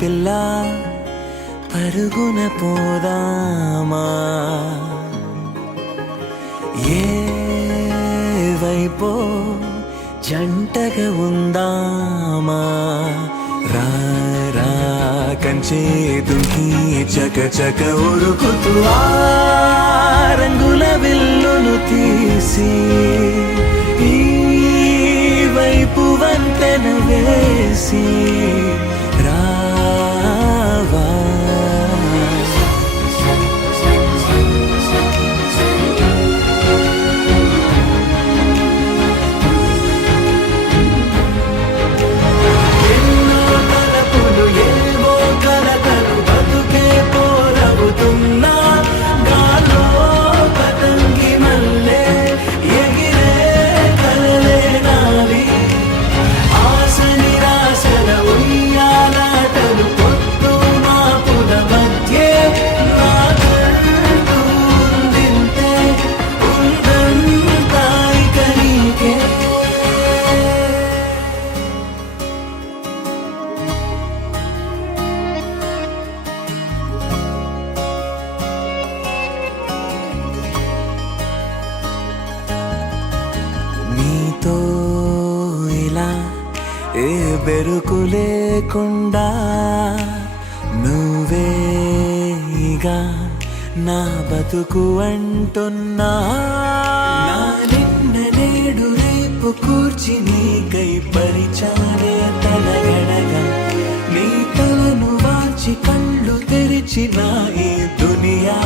పిల్ల పరుగున పోదామా ఏ వైపో జంటగా ఉందామా రా రా కంచే దుంకి చక చక ఉరుకుతూ ఆ రంగుల విల్లును తీసి ఈ వైపు వంతెన వేసి రావా ఎన్నో తలపులు ఏవో కలతలు బతుకే పోరవుతున్నా గాలో పతంగి మల్లె ఎగిరే కలలే నావి ఆశ నిరాశల ఉయ్యాలాటలు పొత్తు మాపుల మధ్య నాకంటూ ఉందింతే ఉందంతా ఇక నీకే నీతో ఇలా ఏ బెరుకు లేకుండా నువ్వేగా నా బతుకు అంటున్నా నా నిన్న నేడు రేపు కూర్చి నీకై పరిచారే తలగడగా నీ తలను వాచి కళ్ళు తెరిచిన ఈ దునియా